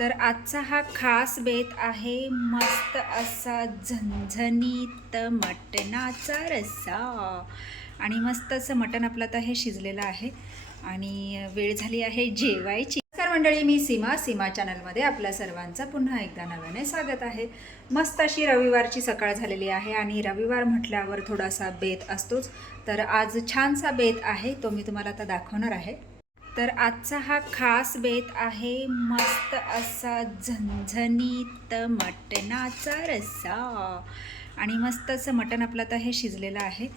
तर आजचा हा खास बेत आहे मस्त असा झणझणीत मटणाचा रस्सा. आणि मस्त असं मटण आपलं आता हे शिजलेलं आहे. आणि वेळ झाली आहे जेवायची. नमस्कार मंडळी मी सीमा. सीमा चॅनलमध्ये आपल्या सर्वांचं पुन्हा एकदा नव्याने स्वागत आहे. मस्त अशी रविवारची सकाळ झालेली आहे आणि रविवार म्हटल्यावर थोडासा बेत असतोच. तर आज छानसा बेत आहे तो मी तुम्हाला आता दाखवणार आहे. तर आजचा हा खास बेत आहे मस्त असा झणझणीत मटणाचा रस्सा. आणि मस्त असं मटण आपलं आता हे शिजलेलं आहे.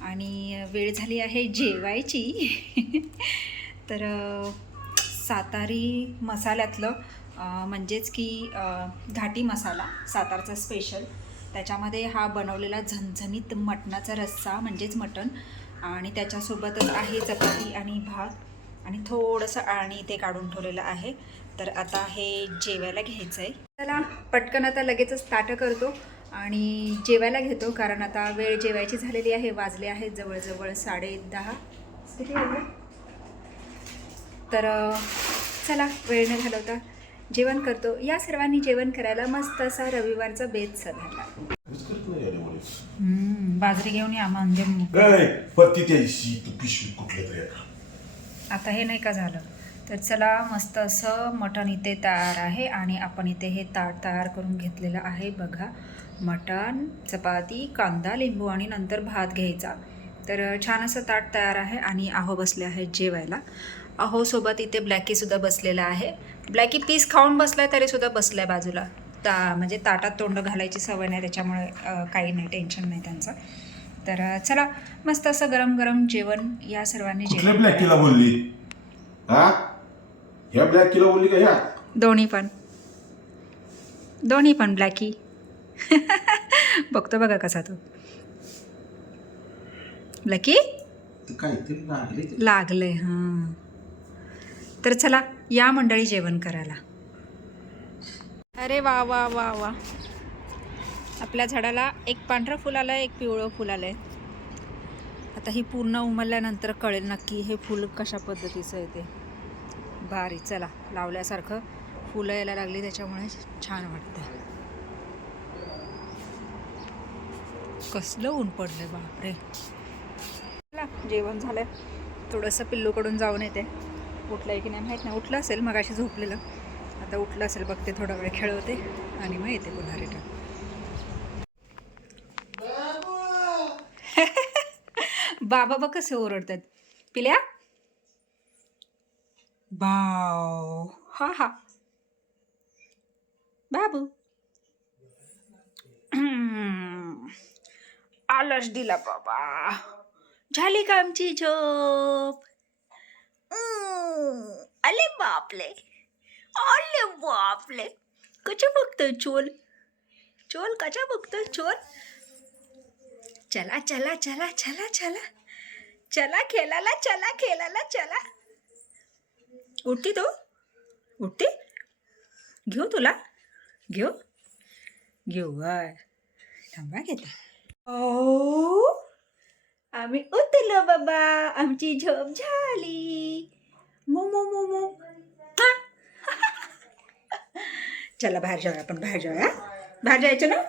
आणि वेळ झाली आहे जेवायची. तर सातारी मसाल्यातलं म्हणजेच की घाटी मसाला सातारचा स्पेशल त्याच्यामध्ये हा बनवलेला झणझणीत मटणाचा रस्सा म्हणजेच मटण. आणि त्याच्यासोबतच आहे चपाती आणि भात. आणि थोडंसं आणि ते काढून ठेवलेलं आहे. तर आता हे जेवायला घ्यायचं आहे. चला पटकन आता लगेचच ताटं करतो आणि जेवायला घेतो कारण आता वेळ जेवायची झालेली आहे वाजले आहेत जवळजवळ साडे दहा. किती वाजले? तर चला वेळ न घालवता जेवण करतो. या सर्वांनी जेवण करायला मस्त असा रविवारचा बेत सधारला. बाजरी घेऊन या म्हणजे आता हे नाही का झालं? तर चला मस्त असं मटण इथे तयार आहे आणि आपण इथे हे ताट तयार करून घेतलेलं आहे. बघा मटण चपाती कांदा लिंबू आणि नंतर भात घ्यायचा. तर छान असं ताट तयार आहे आणि आहो बसले आहेत जेवायला. अहोसोबत इथे ब्लॅकीसुद्धा बसलेला आहे. ब्लॅकी पीस खाऊन बसलाय तरीसुद्धा बसलाय बाजूला. ता म्हणजे ताटात तोंड घालायची सवय नाही त्याच्यामुळे काही नाही टेन्शन नाही त्यांचं. तर चला मस्त असं गरम गरम जेवण या सर्वांनी कुठल्या जेवण ब्लॅकीला बोलली? हा? ह्या ब्लॅकीला बोलली का ह्या? दोन्ही पण. दोन्ही पण ब्लॅकी बघतो बघा कसा तो. ब्लॅकी काहीतरी लागली ते. लागलंय हां. तर चला या मंडळी जेवण करायला. अरे वा वा वा वा. आपल्या झाडाला एक पांढरं फुल आलं आहे एक पिवळं फुल आलं आहे आता ही पूर्ण उमलल्यानंतर कळेल नक्की हे फुल कशा पद्धतीचं आहे ते. भारी चला लावल्यासारखं फुलं यायला लागली त्याच्यामुळे छान वाटतं. कसलं ऊन पडलं बापरे. चला जेवण झालं थोडंसं पिल्लूकडून जाऊन येते. उठलं आहे की नाही माहीत नाही. उठलं असेल मग अशी झोपलेलं. आता उठलं असेल बघते थोडा वेळ खेळवते आणि मग येते पुन्हा रिटर्न बाबा बघ कसे ओरडतात? पिल्या? बाव. हा हा. बाबू. आलस दिला बाबा. झाली का आमची झोप. अले बापले. अले बापले. कशा बघतोय चोल? चोल कशा बघतोय चोल? चला चला चला चला चला. चला खेळाला चला खेळाला चला. उठती तो? उठते? घेऊ तुला? घेऊ? घेऊ वाय. थांबा घेता ओ आम्ही उतलो बाबा. आमची झोप झाली. मो मो मो मो. चला बाहेर जाऊया आपण बाहेर जाऊया. बाहेर जायचं ना?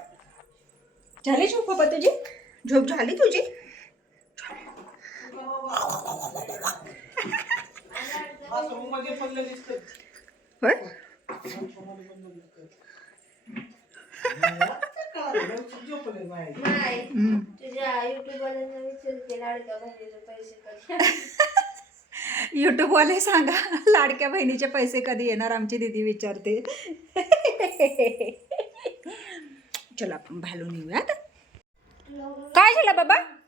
झाली झोप बाबा तुझी? झोप झाली तुझी होय नाही हम्म. तुझ्या युट्यूब यूट्यूबवाले सांगा लाडक्या बहिणीचे पैसे कधी येणार? आमची दीदी विचारते. चला आपण भालून येऊयात. काय झालं बाबा?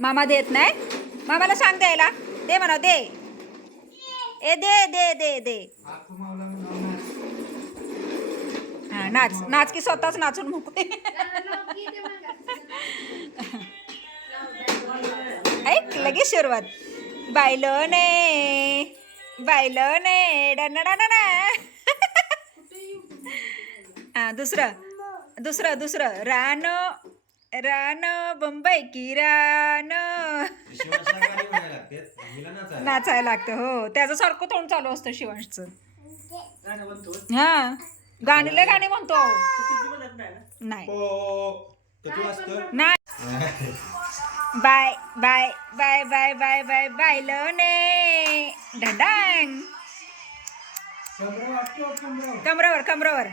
मामा देत नाही? मामाला सांग द्यायला. दे म्हणा दे. ए दे दे दे दे. हा नाच. नाच की स्वतःच नाचून मोकळे. ऐक लगेच सुरुवात. बायलोने बायलोने डनडनडन. हा दुसरं. दुसरं दुसरं. रान रान बंबई की रान नाचायला लागतं. हो. त्याचं सारखं तोंड चालू असतं शिवांशचं. हा. गाणीले गाणी म्हणतो नाही. तर तू असतं? नाही. Bye bye bye bye bye bye bye लोने ढडांग कमरावर. कमरावर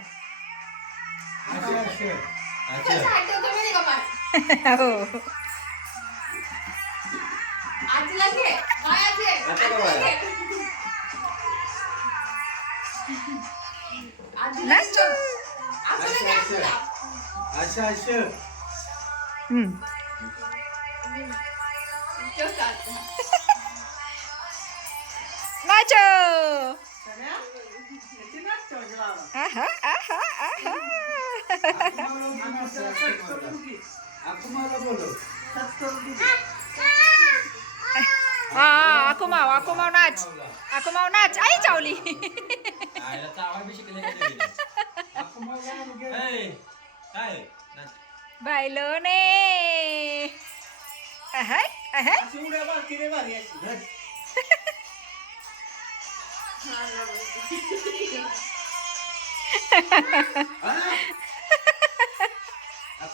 हो. नाचो आहा आहा आहा. हा आखो माव आखो माव नाच. आखो माव नाच. आई चावली. बायलो ने. अहाय अहाय.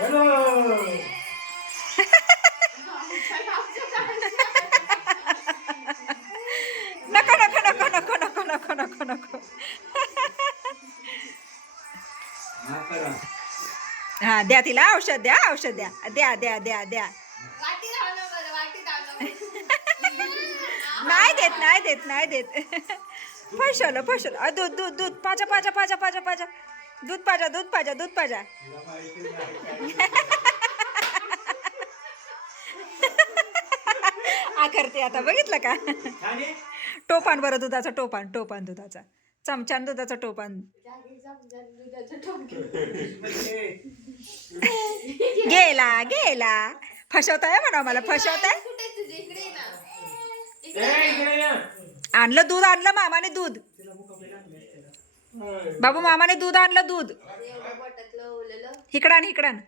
हॅलो. नको नको नको नको नको नको नको नको. हा द्या तिला औषध द्या औषध द्या. द्या द्या द्या द्या. नाही देत नाही देत नाही देत. फसवलं फसवलं. दूध दूध दूध. पाजा पाजा पाजा पाजा पाजा. दूध पाजा दूध पाजा दूध पाजा. हा आता. बघितलं का? टोपान बरं दुधाचा टोपान टोपान दुधाचा. चमचान दुधाचा टोपान. गेला गेला. फसवताय म्हणा मला फसवताय. आणलं दूध आणलं मामाने दूध. बाबू मामाने दूध आणलं दूध. इकडान इकडान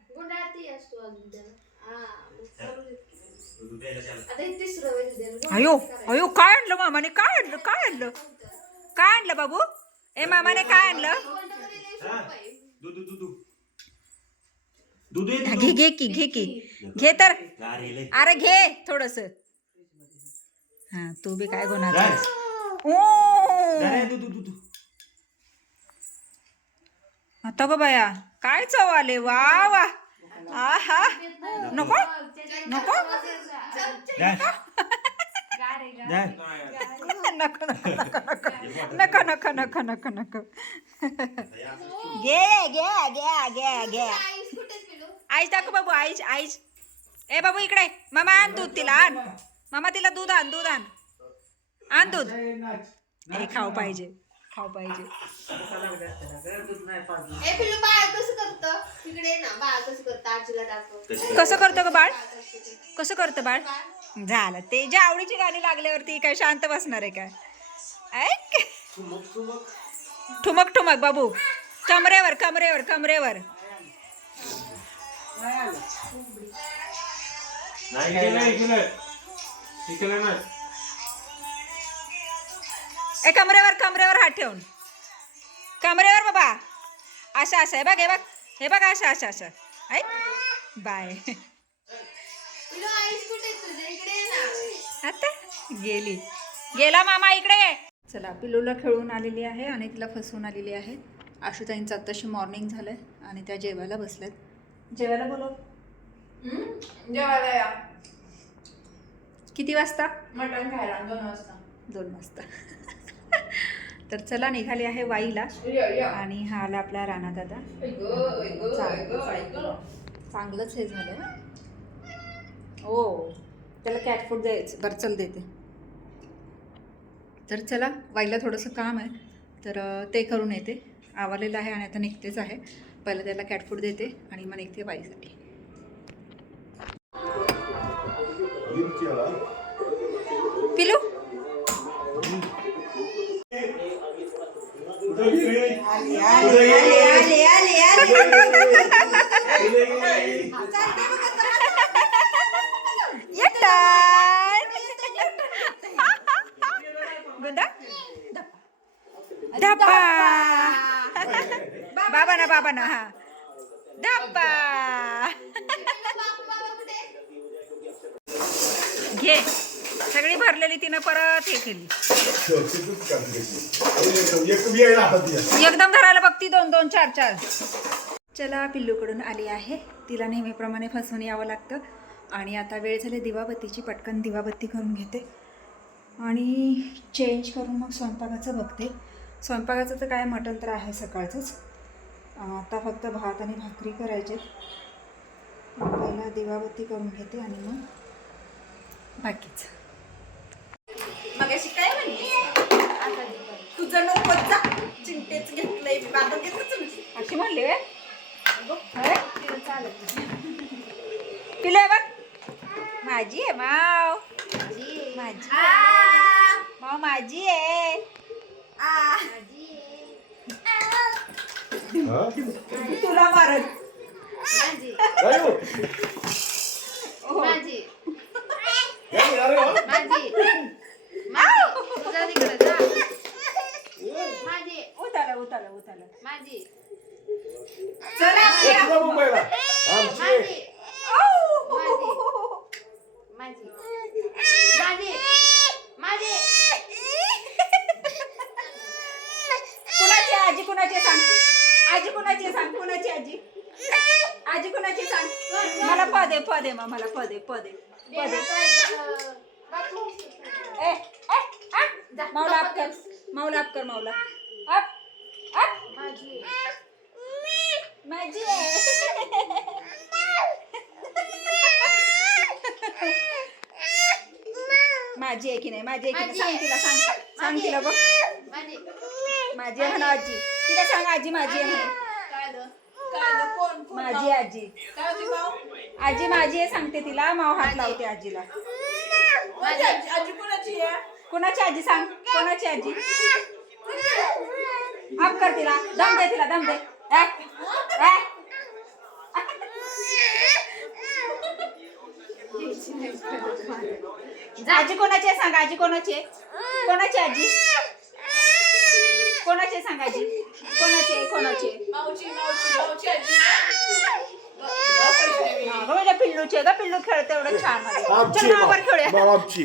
अयो अयो काय आणलं मामाने? काय आणलं काय आणलं? काय आणलं बाबू? ए मामाने काय आणलं? घे घे की घे की. घे तर. अरे घे थोडस. हा तू बी काय गुन्हा ओ! आता ग बाया काय चव आले? वा वा. आहा. नको? नको? गार. गार. नको नको नको नको. नको नको नको नको घे घे घे घे घे. आईस कुठे आहे पिलू? आईच दाखव बाबू आईच आईच ए बाबू इकडे. मामा आण दूध तिला आण. मामा तिला दूध आण दूध आण. आण दूध. हे खाऊ पाहिजे. खाऊ पाहिजे. ए पिलू बाळ कसं करतं? तिकडे ये ना बाळ कसं करतं? आजीला दाखव. कसं करतं? ग बाळ? कसं करतं. बाळ? झालं. ते ज्या आवडीची गाणी लागल्यावरती काय शांत बसणार आहे काय? ऐक. ठुमक ठुमक. बाबू. कमरेवर कमरेवर कमरेवर. इकडे इकडे. इकडे ना ए कमरेवर कमरेवर हात ठेवून. कमरेवर बाबा. असं असं. हे बघ हे बघ. हे बघ असं असं असं. ऐक बाय. आहे आता? गेली. गेला मामा इकडे. चला पिलूला खेळून आलेली आहे आणि तिला फसवून आलेली आहे. आशुताईंचं आत्ताशी मॉर्निंग झालंय आणि त्या जेवायला बसल्यात. जेवायला बोलव. जेवायला या. किती वाजता? मटण खायला दोन वाजता. दोन वाजता. तर चला निघाली आहे वाईला. आणि हा आला आपला राणा दादा. चांगलंच हे झालं हो. त्याला कॅट फूड द्यायचं बरं चल देते. तर चला वाईला थोडंसं काम आहे. तर ते करून येते. आवरलेलं आहे आणि आता निघतेच आहे. पहिलं त्याला कॅट फूड देते आणि मग निघते बाईसाठी पिलू? धप्पा. बाबा ना बाबा ना हा. धप्पा. घे. सगळी भरलेली तिनं परत हे केली. एकदम धरायला बघती दोन दोन चार चार. चला पिल्लूकडून आली आहे. तिला नेहमीप्रमाणे फसवून यावं लागतं. आणि आता वेळ झाली दिवाबत्तीची पटकन दिवाबत्ती करून घेते. आणि चेंज करून मग स्वयंपाकाचं बघते. स्वयंपाकाचं तर काय मटण तर आहे सकाळचंच. आता फक्त भात आणि भाकरी करायचे. पहिला दिवाबत्ती करून घेते आणि मग बाकीचं मग अशी काय म्हणली तुझं नको जा चिंतेच घेतलंय मी बाबा घेतच अशी म्हणली वे पिलं बघ. माझी आहे माव. माझी माव माझी आहे. तुला मारत. माझी. माझी. जा तिकडे जा माझी उताला उताला माझी. चला माझी. माझी. माझी. माझी. कुणाची आजी? कुणाची सांग. आजी कुणाची सांग? कुणाची आजी? आजी कुणाची सांग? मला पदे पदे मा मला पदे पदे पदे ए ए आ, माऊला आप कर माऊला आप कर माऊला माझी माझी आहे. माझी आहे की नाही? माझी आहे की नाही? सांग तिला सांग. सांग तिला बघ. माझी आहे. म्हणा आजी. तिला सांग आजी माझी आहे म्हणा काय ग? काय ग? कोण कोण माझी आजी. आजी माझी आहे सांगते तिला. माव हात लावते आजीला. माझी आजी आजी कोणाची आहे? कोणाची आजी सांग? कोणाची आजी? आप कर तिला. दम दे तिला दम दे. आजी कोणाची आहे? सांग आजी कोणाची आहे? कोणाची आजी? कोणाची सांग आजी. कोणाची आहे? कोणाची आहे? मावची मावची मावची आजी. हा, गं माझ्या पिल्लूची आहे का पिल्लू खेळते एवढं छान. चल मामावर खेळूया. मग आमची.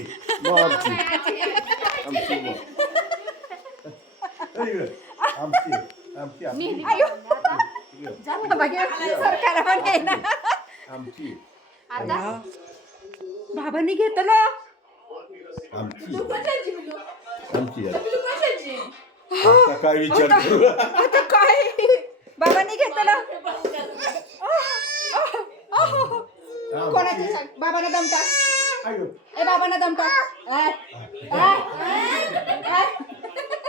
आमची आमची आयो सरकार ना. आमची आता? बाबांनी घेतलं. आमची आमची आता काय विचार करू? आता काय? बाबांनी घेतलं. कोणाची बाबांना दम टाक आयो. ए बाबांना दम टाक ए, ए, ए.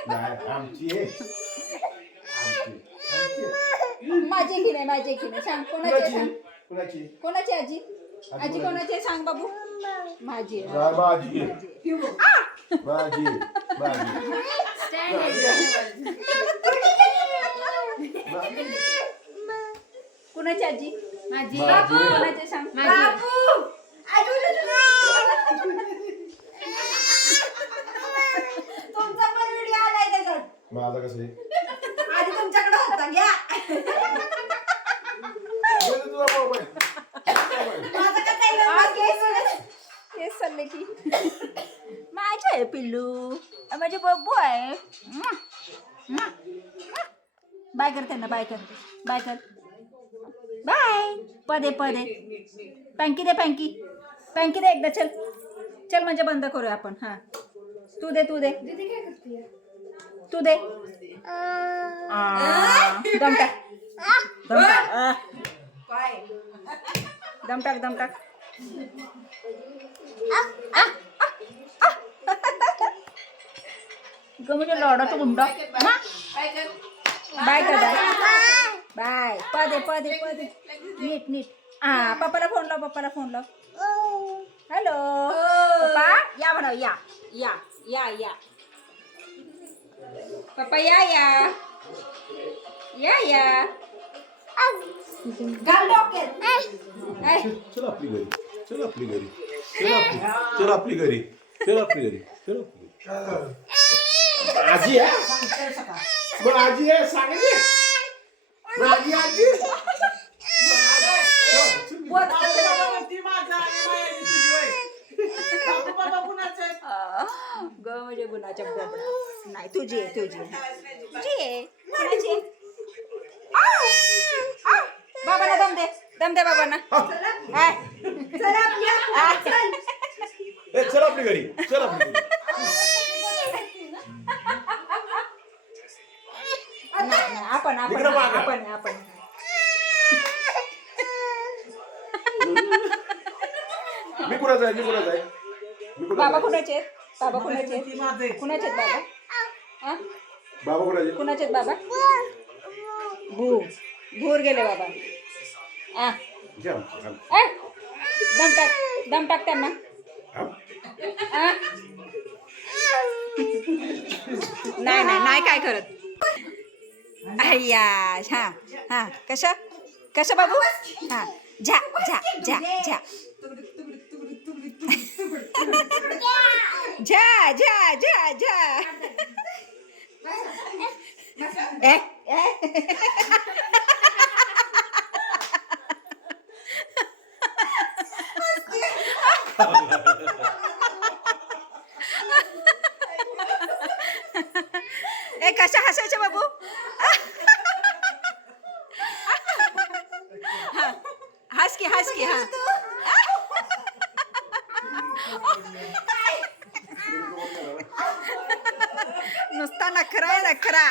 नाही आमची आहे आमची आमची आहे. माझी की नाही माझी की नाही? सांग कोणाची आहे सांग? कुणाची? कोणाची आजी? आजी कोणाची? आहे? सांग बाबू. माझी आहे. कुणाची आजी? माझी. माझी कोणाची सांग? माझी. तुमचा पण व्हिडिओ आलाय त्याच्यात. माझा कसं आहे? बाय कर त्यांना बाय कर. बाय कर. बाय. पदे पदे. पँकी दे पँकी पँकी दे एकदा चल. चल म्हणजे बंद करूया आपण. हां. तू दे तू दे. दीदी काय करते? तू दे. दम टाक. दम टाक. दम टाक दम टाक. ग म्हणजे लाडाचा गुंडा. बाय कर बाय बाय पदे पदे पदे नीट नीट हा पप्पाला फ़ोन लाव पप्पाला फ़ोन लाव हॅलो पप्पा या म्हणाव या या या या पप्पा या या या या घाल डोक्यात चल आपली घरी चल आपली घरी चल आपली घरी चल आपली घरी चल आपली घरी आजी आहे मग आजी आहे सांगली मग आजी आजी? ग म्हणजे गुणाच्या बोबडा नाही तुझी आहे तुझी आहे. तुझी आहे. कुणाची आहे? आऊ, आऊ. बाबांना दम दे. दम दे बाबांना. हाय. आ. ए, चल आपली घरी. चल आपली घरी. आपण आपण इकडं मागं. आपण आपण मी कुणाचा आहे? मी कुणाचा आहे? मी बाबा कुणाचा आहे? कुणाचे आहेत? बाबा कुणाचे आहेत? कुणाचे आहेत बाबा? हा? बाबा कुणाचे कुणाचे आहेत बाबा? भू. भूर गेले बाबा. आ घे आमची, आमची. ए, दम टाक दम टाक त्यांना. हा? आ? नाही नाही नाही काय करत. अय्या हा हा कसं कसं बाबू? हा झा झा झा झा. झा झा झा झा. ए ए. ए कशा हसायच्या बाबू? हस की हस की हा. नुसता नखरा आहे नखरा.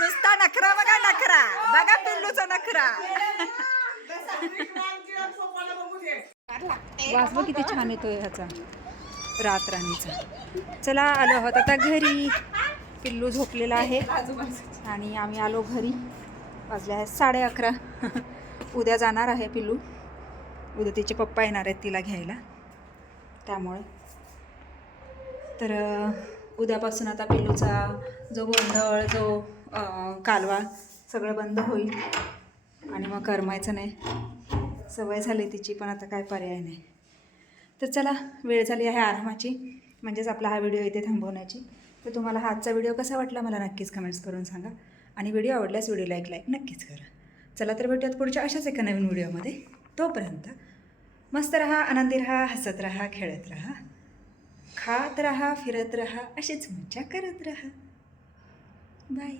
नुसता नखरा बघा नखरा. बघा पिल्लूचा नखरा. वाजवा किती छान येतोय ह्याचा. रातराणीचा चला आलो होत आता घरी. पिल्लू झोपलेला आहे. आणि आम्ही आलो घरी. वाजले आहेत साडे अकरा. उद्या जाणार आहे पिल्लू. उद्या तिचे पप्पा येणार आहेत तिला घ्यायला. त्यामुळे. तर उद्यापासून आता पिल्लूचा जो गोंधळ जो कालवा सगळं बंद होईल. आणि मग करमायचं नाही. सवय झाली तिची पण आता काय पर्याय नाही. तर चला वेळ झाली आहे आरामाची. म्हणजेच आपला हा व्हिडिओ इथे थांबवण्याची. तर तुम्हाला हा आजचा व्हिडिओ कसा वाटला मला नक्कीच कमेंट्स करून सांगा. आणि व्हिडिओ आवडल्यास व्हिडिओला एक लाईक नक्कीच करा. चला तर भेटूयात पुढच्या अशाच एका नवीन व्हिडिओमध्ये तोपर्यंत मस्त रहा आनंदी रहा हसत रहा खेळत रहा खात रहा फिरत रहा अशीच मज्जा करत रहा. बाय